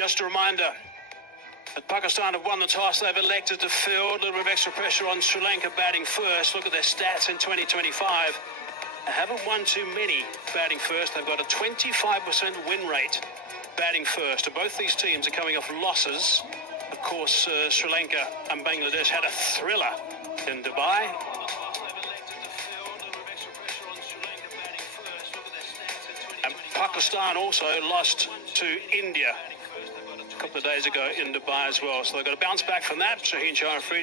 Just a reminder that Pakistan have won the toss. They've elected to field. A little bit of extra pressure on Sri Lanka batting first. Look at their stats in 2025. They haven't won too many batting first. They've got a 25% win rate batting first. And both these teams are coming off losses. Of course, Sri Lanka and Bangladesh had a thriller in Dubai. And Pakistan also lost to India a couple of days ago in Dubai as well. So they've got to bounce back from that. Shaheen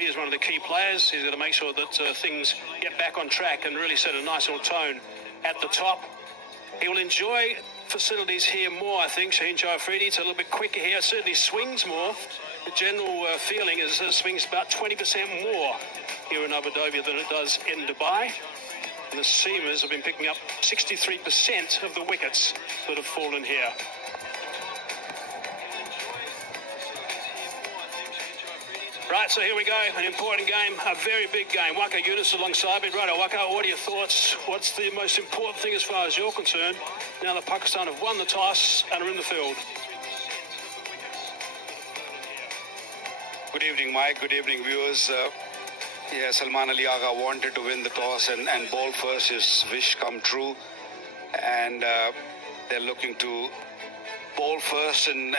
is one of the key players. He's got to make sure that things get back on track and really set a nice little tone at the top. He will enjoy facilities here more, I think. Shaheen it's a little bit quicker here. Certainly swings more. The general feeling is it swings about 20% more here in Abu Dhabi than it does in Dubai. And the seamers have been picking up 63% of the wickets that have fallen here. Right, so here we go, an important game, a very big game. Waka Yunus alongside me. Right, Waka, what are your thoughts? What's the most important thing as far as you're concerned now that Pakistan have won the toss and are in the field? Good evening, Mike. Good evening, viewers. Yeah, Salman Ali Agha wanted to win the toss and bowl first. His wish come true. And they're looking to bowl first and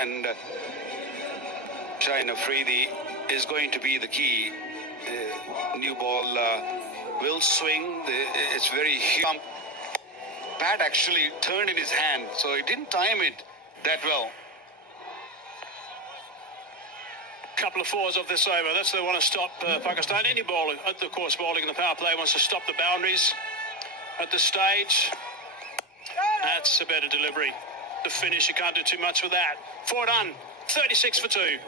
Shaheen Afridi is going to be the key. New ball will swing. It's very huge. Bat actually turned in his hand, so he didn't time it that well. Couple of fours off this over. That's they want to stop Pakistan. Any bowler, of course, bowling in the power play wants to stop the boundaries at this stage. That's a better delivery. The finish, you can't do too much with that. 4 done. 36 for 2.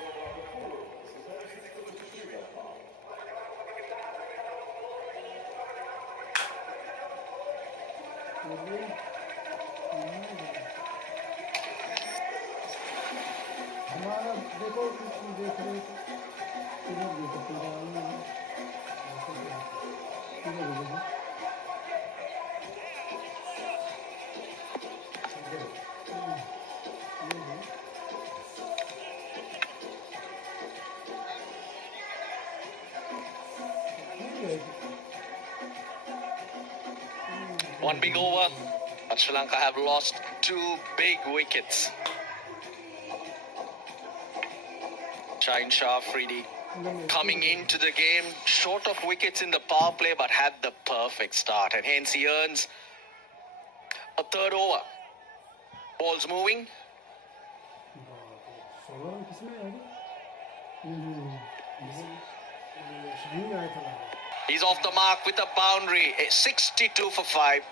One big over, but Sri Lanka have lost 2 big wickets. Shaheen Afridi coming into the game short of wickets in the power play, but had the perfect start, and hence he earns a 3rd over. Ball's moving. He's off the mark with a boundary. 62 for 5.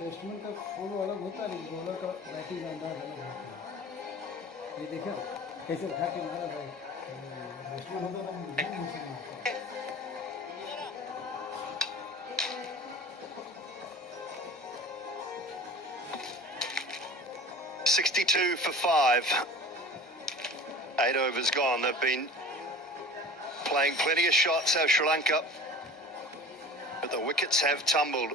Batsman का follow अलग होता है, bowler का batting अंदाज अलग होता है। ये देखा कैसे उठा के मारा भाई, बैट्समैन होता तो मुश्किल मारता। 62 for 5. 8 overs gone. They've been playing plenty of shots, have Sri Lanka, but the wickets have tumbled.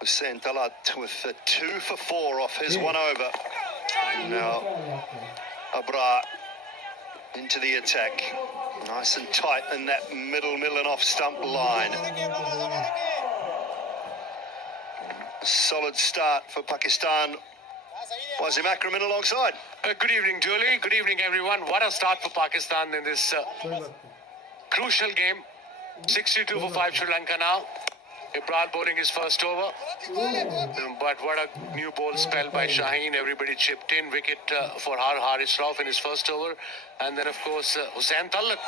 Hussain Talat with 2 for 4 off his 1 over. Now Abra into the attack, nice and tight in that middle and off stump line. Solid start for Pakistan. Wasim Akram in alongside. Good evening, Julie. Good evening, everyone. What a start for Pakistan in this crucial game. 62 for 5 Sri Lanka now. Imran bowling his first over. But what a new ball spell by Shaheen. Everybody chipped in. Wicket for Rauf in his first over. And then, of course, Hussain Talat.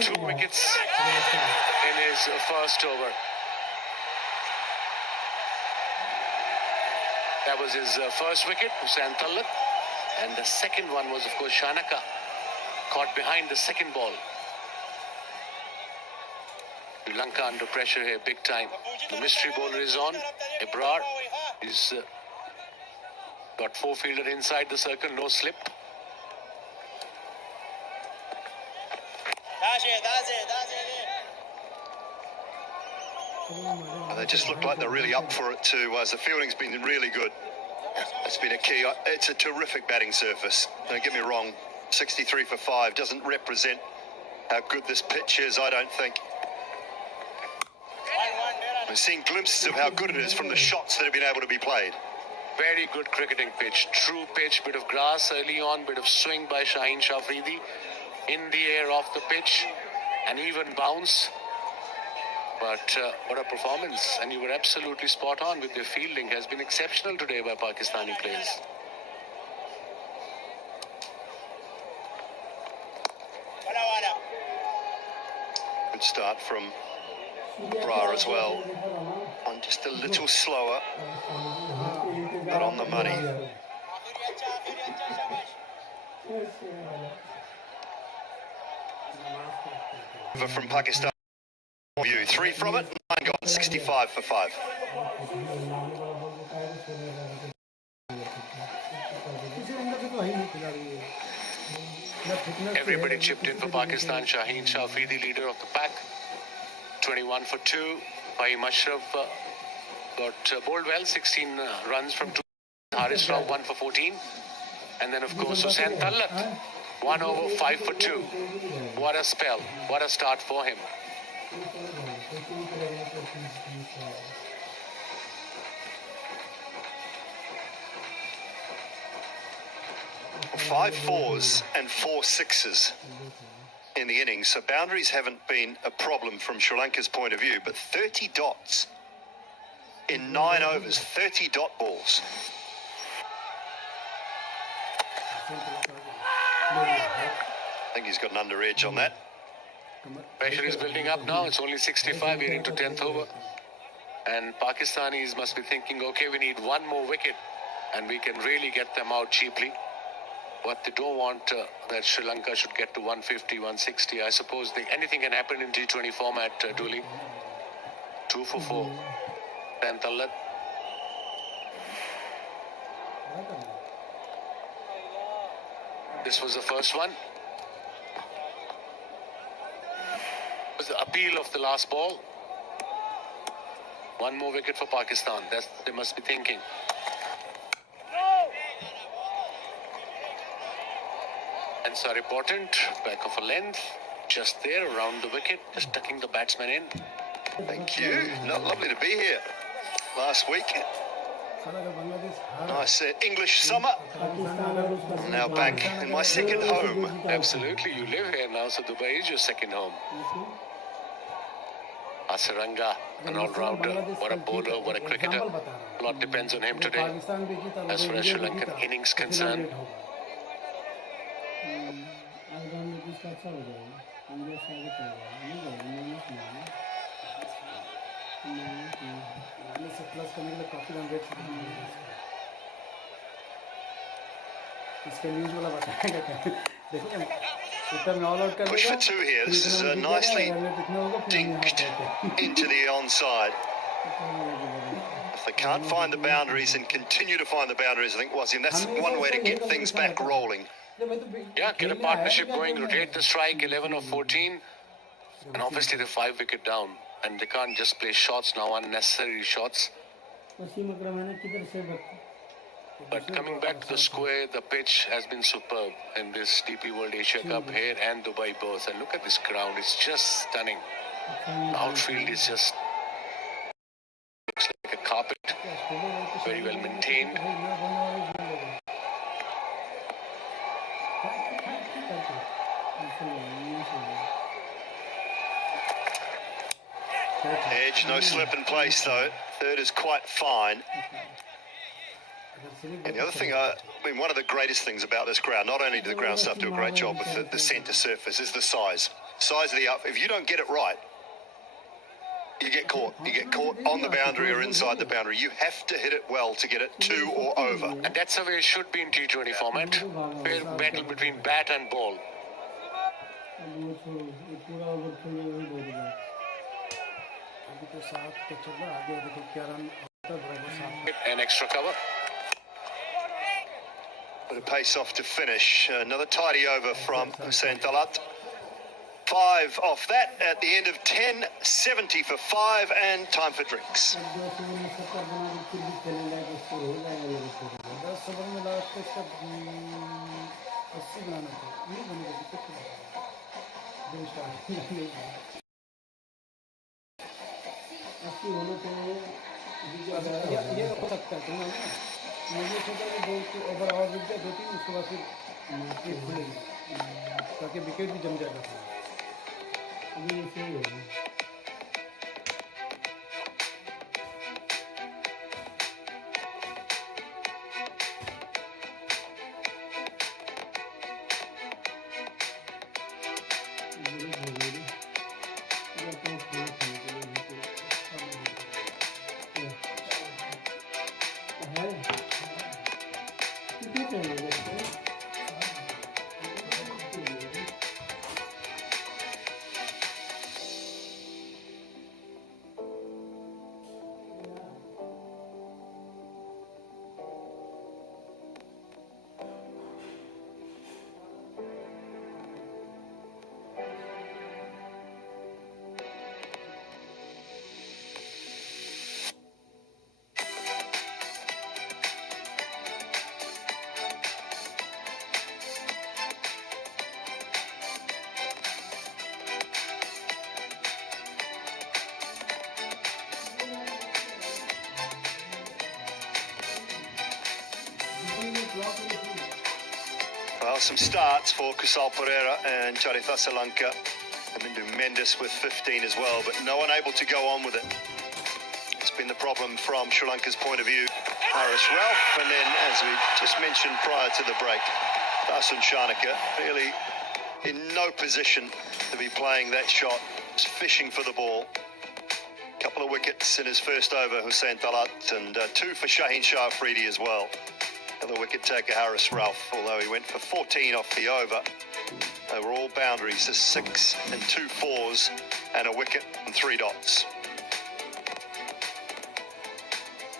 2 wickets in his first over. That was his first wicket, Hussain Talat. And the second one was, of course, Shanaka caught behind the second ball. Sri Lanka under pressure here, big time. The mystery bowler is on. Ebrar is got four fielder inside the circle, no slip. Well, they just look like they're really up for it too, as the fielding's been really good. It's been a key. It's a terrific batting surface. Don't get me wrong, 63 for 5 doesn't represent how good this pitch is, I don't think. We're seeing glimpses of how good it is from the shots that have been able to be played. Very good cricketing pitch, true pitch, bit of grass early on, bit of swing by Shaheen Afridi, in the air off the pitch, an even bounce. But what a performance, and you were absolutely spot on with your fielding. Has been exceptional today by Pakistani players. Good start from Bra as well. On just a little slower, but on the money. Over from Pakistan. View 3 from it, 9 gone, 65 for 5. Everybody chipped in for Pakistan. Shaheen Afridi, leader of the pack, 21 for 2. Bhai Mashraf got bowled well, 16 runs from 2. Haris Rauf 1 for 14. And then of course Hussain Tallat, 1 over 5 for 2. What a spell, what a start for him. 5 fours and 4 sixes in the innings, so boundaries haven't been a problem from Sri Lanka's point of view, but 30 dots in 9 overs, 30 dot balls. I think he's got an under edge on that. Pressure is building up now. It's only 65. We're into 10th over. And Pakistanis must be thinking, okay, we need one more wicket and we can really get them out cheaply. But they don't want that Sri Lanka should get to 150, 160. I suppose anything can happen in T20 format, Dooley. 2 for 4. And Tallat. This was the first one. It was the appeal of the last ball. One more wicket for Pakistan. That's they must be thinking. And so important, back of a length, just there around the wicket, just tucking the batsman in. Thank you. Lovely to be here. Last week. Nice English summer. Now back in my second home. Absolutely, you live here now, so Dubai is your second home. Asaranga, an all-rounder, what a bowler, what a cricketer. A lot depends on him today. As far as Sri Lankan innings concerned. Push for 2 here. This is nicely dinked into the onside. If they can't find the boundaries and continue to find the boundaries, I think, Wasim, that's one way to get things back rolling. Yeah, get a partnership going, rotate the strike, 11 or 14. And obviously they're 5 wicket down. And they can't just play shots now, unnecessary shots. But coming back to the square, the pitch has been superb in this DP World Asia Cup here and Dubai both. And look at this ground, it's just stunning. The outfield is just looks like a carpet, very well maintained. Edge, no slip in place though. Third is quite fine. And the other thing, I mean, one of the greatest things about this ground, not only do the ground staff do a great job with the centre surface, is the size. Size of the up. If you don't get it right, you get caught. You get caught on the boundary or inside the boundary. You have to hit it well to get it to or over. And that's the way it should be in T20 format. Fair battle between bat and ball. अब वो छोड़ो, ये पूरा over खेलने में बहुत गया। अभी तो 7 पे चल रहा, आगे देखो क्या रन आता है, बराबर 7। An extra cover. Bit of pace off to finish. Another tidy over from Hussein Talat. 5 off that at the end of 10, 70 for 5 and time for drinks. अब 10 ओवर में 70 बना के फिर भी खेलने लायक स्कोर हो जाएगा ये छोड़ेगा। 10 ओवर में लास्ट पे इसका 80 बनाना था, नहीं बनेगा तो कुछ नहीं। दो स्टार नहीं, 80 होना चाहिए। ये हो सकता है तो ना, मुझे सोचा कि 2 ओवर और रुक जाए, 2-3, उसके बाद फिर मार्केट खुलेगी ताकि विकेट भी जम जाएगा। अभी ये सही होगा। Well, some starts for Kusal Pereira and Charithasa Lanka. And then do Mendis with 15 as well, but no one able to go on with it. It's been the problem from Sri Lanka's point of view. Rauf, and then, as we just mentioned prior to the break, Dasun Shanaka really in no position to be playing that shot. He's fishing for the ball. Couple of wickets in his first over, Hussein Talat, and 2 for Shaheen Shah Afridi as well. The wicket taker Rauf, although he went for 14 off the over. They were all boundaries, a 6 and 2 fours and a wicket and 3 dots.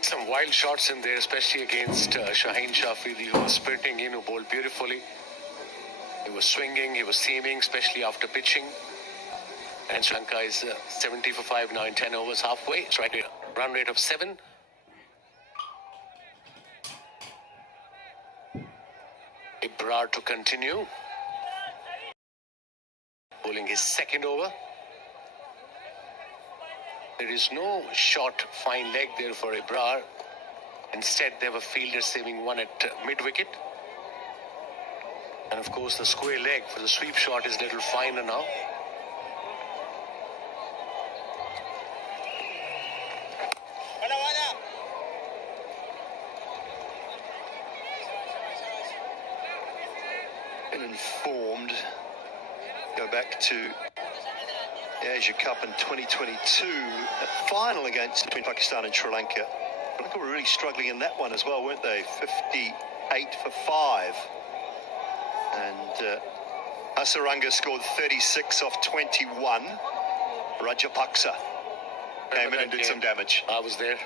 Some wild shots in there, especially against Shaheen Shah Afridi, who was sprinting in, who bowled beautifully. He was swinging, he was seaming, especially after pitching. And Sri Lanka is 70 for 5 now in 10 overs, halfway. Strike rate, run rate of 7. Ibrar to continue. Bowling his second over. There is no short, fine leg there for Ibrar. Instead, they have a fielder saving one at mid-wicket. And of course, the square leg for the sweep shot is a little finer now. Been informed. Go back to the Asia Cup in 2022, a final against between Pakistan and Sri Lanka. Sri Lanka were really struggling in that one as well, weren't they? 58 for 5. And Asaranga scored 36 off 21. Rajapaksa came in and did some damage. I was there.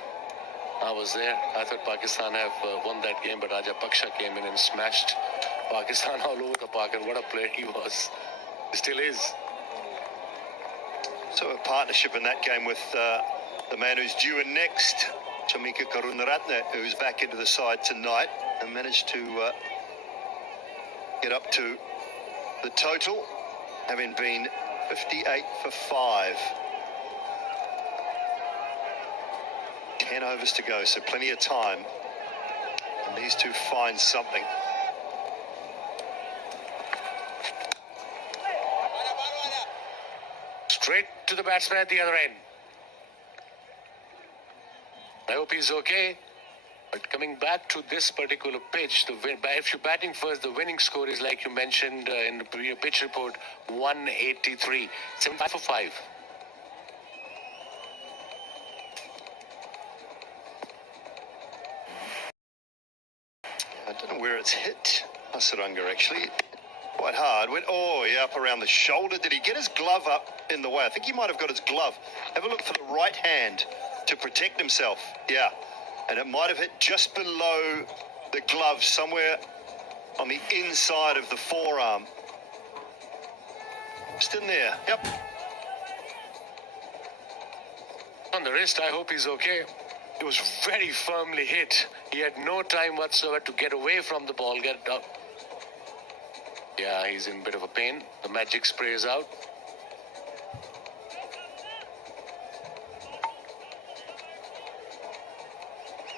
I thought Pakistan have won that game, but Rajapaksa came in and smashed Pakistan all over the park, and what a player he was. He still is. So a partnership in that game with the man who's due in next, Chamika Karunaratne, who's back into the side tonight and managed to get up to the total, having been 58 for 5. 10 overs to go, so plenty of time. And these two find something. Straight to the batsman at the other end. I hope he's okay. But coming back to this particular pitch, if you're batting first, the winning score is, like you mentioned in the previous pitch report, 183. 75 for 5. I don't know where it's hit Asaranga actually. quite hard. Went, oh, yeah, up around the shoulder. Did he get his glove up in the way? I think he might have got his glove. Have a look for the right hand to protect himself. Yeah, and it might have hit just below the glove, somewhere on the inside of the forearm. Just in there. Yep. On the wrist, I hope he's okay. It was very firmly hit. He had no time whatsoever to get away from the ball, get it up. Yeah, he's in a bit of a pain. The magic spray is out.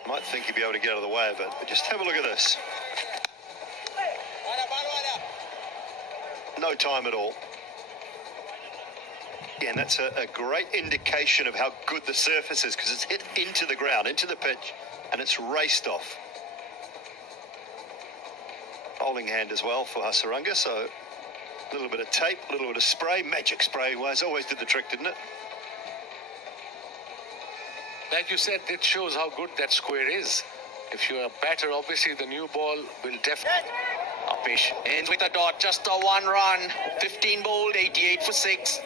Might think he'd be able to get out of the way of it, but just have a look at this. No time at all. Yeah, and that's a great indication of how good the surface is, because it's hit into the ground, into the pitch, and it's raced off. Bowling hand as well for Hasaranga, so a little bit of tape, a little bit of spray. Magic spray always did the trick, didn't it? Like you said, it shows how good that square is. If you're a batter, obviously the new ball will definitely... Upish ends with a dot, just a 1 run. 15 bowled, 88 for 6.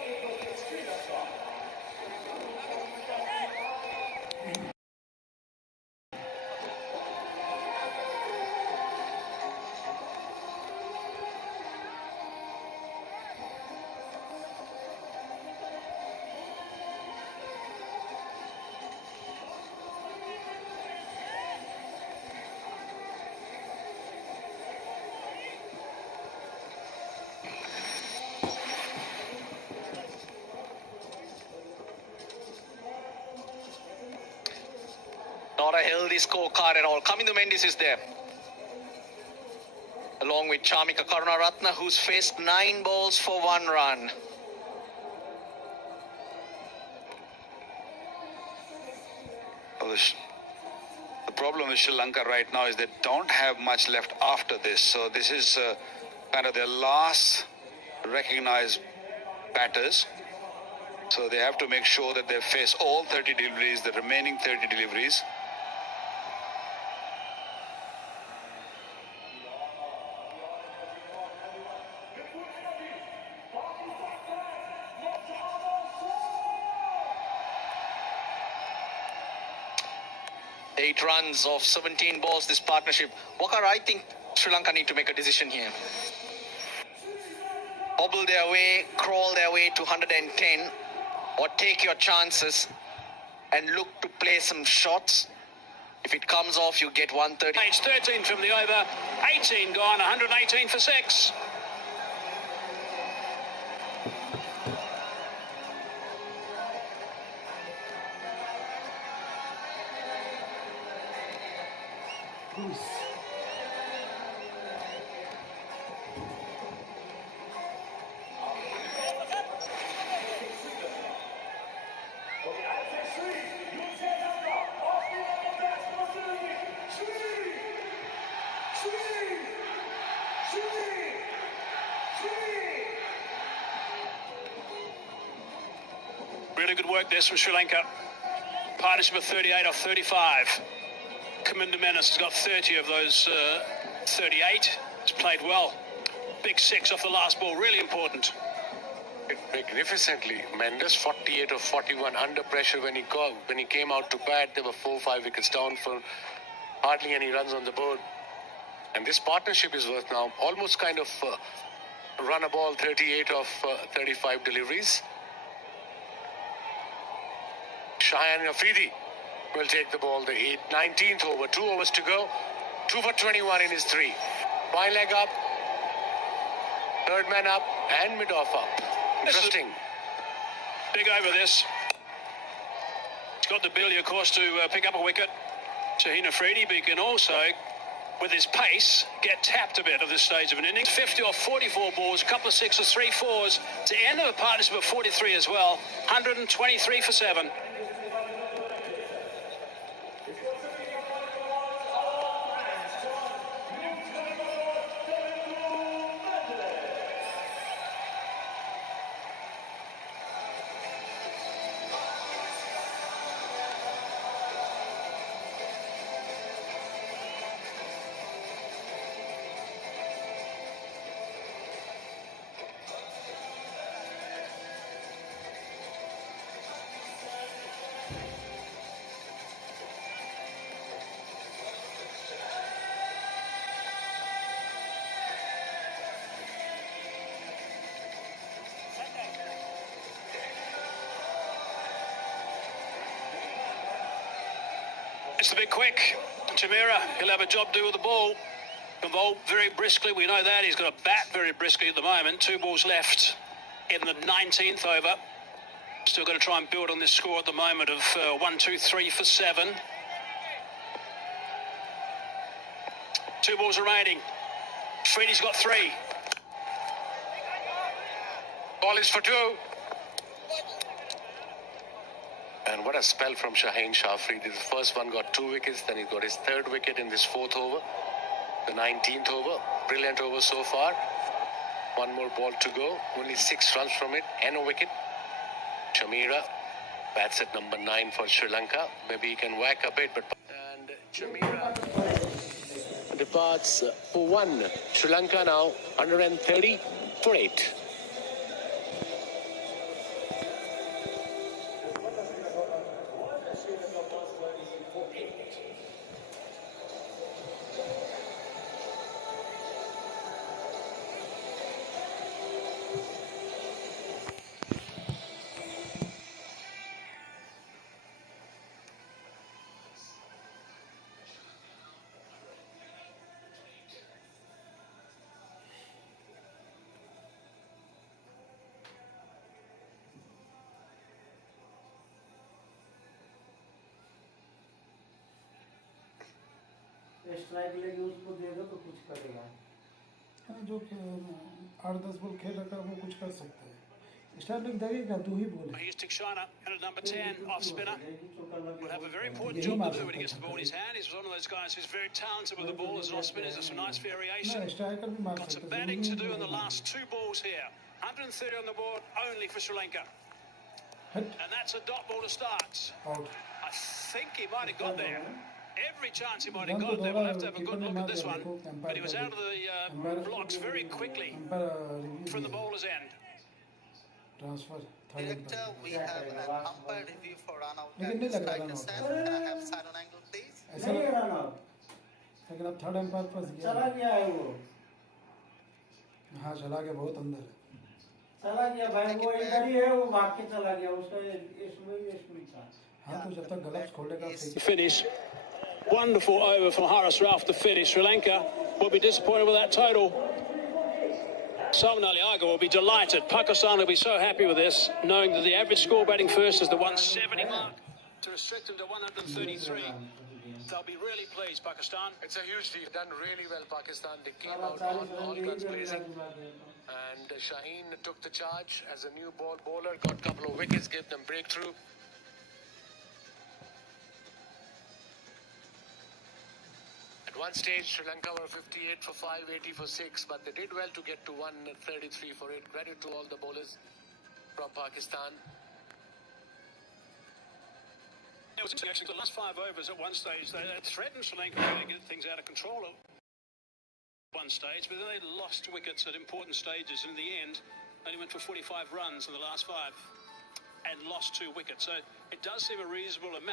Not a healthy scorecard at all. Coming to Mendis is there. Along with Chamika Karunaratne, who's faced 9 balls for 1 run. Well, the problem with Sri Lanka right now is they don't have much left after this. So this is kind of their last recognized batters. So they have to make sure that they face all 30 deliveries, the remaining 30 deliveries. Eight runs off 17 balls, this partnership. Wakar, I think Sri Lanka need to make a decision here. Bobble their way, crawl their way to 110, or take your chances and look to play some shots. If it comes off, you get 130. It's 13 from the over, 18 gone, 118 for 6. Really good work this from Sri Lanka. Partnership of 38 off 35. Kaminda Mendis has got 30 of those 38. He's played well. Big 6 off the last ball, really important. Magnificently. Mendis 48 of 41 under pressure when he came out to bat. There were 4 or 5 wickets down for hardly any runs on the board. And this partnership is worth now almost kind of run a ball 38 of 35 deliveries. Shaheen Afridi will take the ball, the 19th over. 2 overs to go. 2 for 21 in his 3. One leg up, third man up, and mid-off up. Interesting. Big over this. He's got the ability, of course, to pick up a wicket. Shaheen Afridi, but he can also, with his pace, get tapped a bit at this stage of an innings. 50 off 44 balls, a couple of 6s, 3 4s. To end of a partnership of 43 as well. 123 for 7. It's a bit quick. Tamira, he'll have a job to do with the ball. Involved very briskly, we know that. He's got a bat very briskly at the moment. 2 balls left in the 19th over. Still got to try and build on this score at the moment of 1, 2, 3 for 7. 2 balls remaining. Freddie's got 3. Ball is for 2. And what a spell from Shaheen Shah Afridi. The first one got 2 wickets, then he got his 3rd wicket in this 4th over. The 19th over. Brilliant over so far. 1 more ball to go. Only 6 runs from it and a wicket. Chamira bats at number 9 for Sri Lanka. Maybe he can whack a bit, but... And Chamira departs for 1. Sri Lanka now 130 for 8. Strike लेके उसको दे दो तो कुछ करेगा। हाँ, जो 8-10 ball खेल रखा है वो कुछ कर सकता है। स्ट्राइक देगा तू ही बोले। Here's Tikshana and at number 10 off spinner. Will have a very important job to do when he gets the ball in his hand. He's one of those guys who's very talented with the ball as an off spinner. There's some nice variation. Got some batting to do in the last 2 balls here. 130 on the board only for Sri Lanka. And that's a dot ball to start. Out. I think he might have got there. Every chance he might have got there. We'll have to have a good look at this one. But he was out of the blocks very quickly from the bowler's end. Transfer. Director, we have an umpire review for run out and strike distance. Can I have side on angle, please? लेकिन अब third umpire पास गया। चला गया है वो। हाँ, चला गया, बहुत अंदर है। चला गया भाई, वो इधर ही है, वो भाग के चला गया, उसका इसमें था। हाँ, तो जब तक गलत खोलेगा Finish. Wonderful over from Rauf to finish. Sri Lanka will be disappointed with that total. Salman Ali Agha will be delighted. Pakistan will be so happy with this, knowing that the average score batting first is the 170 mark to restrict them to 133. They'll be really pleased, Pakistan. It's a huge deal. Done really well, Pakistan. They came out on all guns blazing. And Shaheen took the charge as a new ball bowler, got a couple of wickets, gave them breakthrough. At one stage, Sri Lanka were 58 for 5, 80 for 6, but they did well to get to 133 for 8. Credit to all the bowlers from Pakistan. It was interesting, actually, the last 5 overs at one stage, they threatened Sri Lanka to get things out of control at one stage, but then they lost wickets at important stages, and in the end, only went for 45 runs in the last 5 and lost 2 wickets. So it does seem a reasonable amount.